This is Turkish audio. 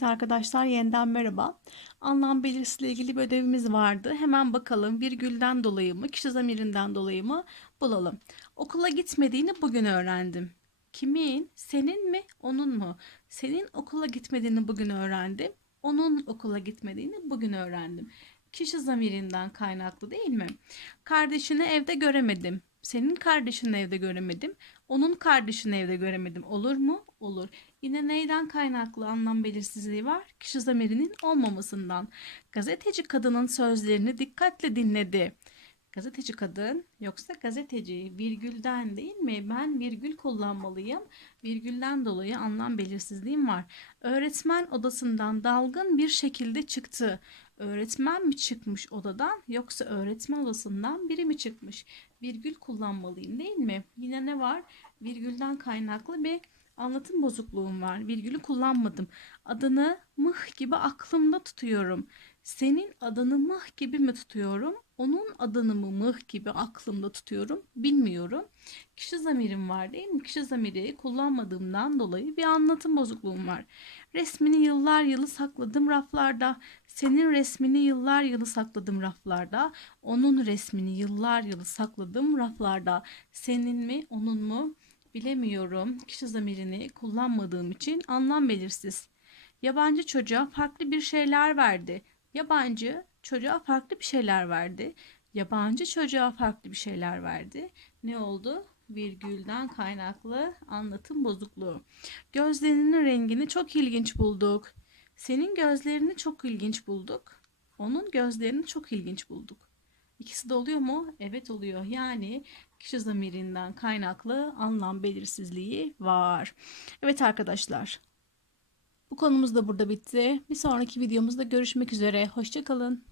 Evet arkadaşlar yeniden merhaba. Anlam belirtisiyle ilgili bir ödevimiz vardı. Hemen bakalım virgülden dolayı mı, kişi zamirinden dolayı mı bulalım. Okula gitmediğini bugün öğrendim. Kimin? Senin mi? Onun mu? Senin okula gitmediğini bugün öğrendim. Onun okula gitmediğini bugün öğrendim. Kişi zamirinden kaynaklı değil mi? Kardeşini evde göremedim. Senin kardeşini evde göremedim. Onun kardeşini evde göremedim. Olur mu? Olur. Yine neyden kaynaklı anlam belirsizliği var? Kişi zamirinin olmamasından. Gazeteci kadının sözlerini dikkatle dinledi. Gazeteci kadın yoksa gazeteci virgülden değil mi? Ben virgül kullanmalıyım. Virgülden dolayı anlam belirsizliğim var. Öğretmen odasından dalgın bir şekilde çıktı. Öğretmen mi çıkmış odadan yoksa öğretmen odasından biri mi çıkmış? Virgül kullanmalıyım değil mi? Yine ne var? Virgülden kaynaklı bir anlatım bozukluğum var. Virgülü kullanmadım. Adını mıh gibi aklımda tutuyorum. Senin adını mıh gibi mi tutuyorum? Onun adını mı mıh gibi aklımda tutuyorum? Bilmiyorum. Kişi zamirim var değil mi? Kişi zamiri kullanmadığımdan dolayı bir anlatım bozukluğum var. Resmini yıllar yılı sakladım raflarda. Senin resmini yıllar yılı sakladım raflarda. Onun resmini yıllar yılı sakladım raflarda. Senin mi, onun mu? Bilemiyorum. Kişi zamirini kullanmadığım için anlam belirsiz. Yabancı çocuğa farklı bir şeyler verdi. Yabancı çocuğa farklı bir şeyler verdi. Yabancı çocuğa farklı bir şeyler verdi. Ne oldu? Virgülden kaynaklı anlatım bozukluğu. Gözlerinin rengini çok ilginç bulduk. Senin gözlerini çok ilginç bulduk. Onun gözlerini çok ilginç bulduk. İkisi de oluyor mu? Evet oluyor. Yani kişi zamirinden kaynaklı anlam belirsizliği var. Evet arkadaşlar. Bu konumuz da burada bitti. Bir sonraki videomuzda görüşmek üzere. Hoşçakalın.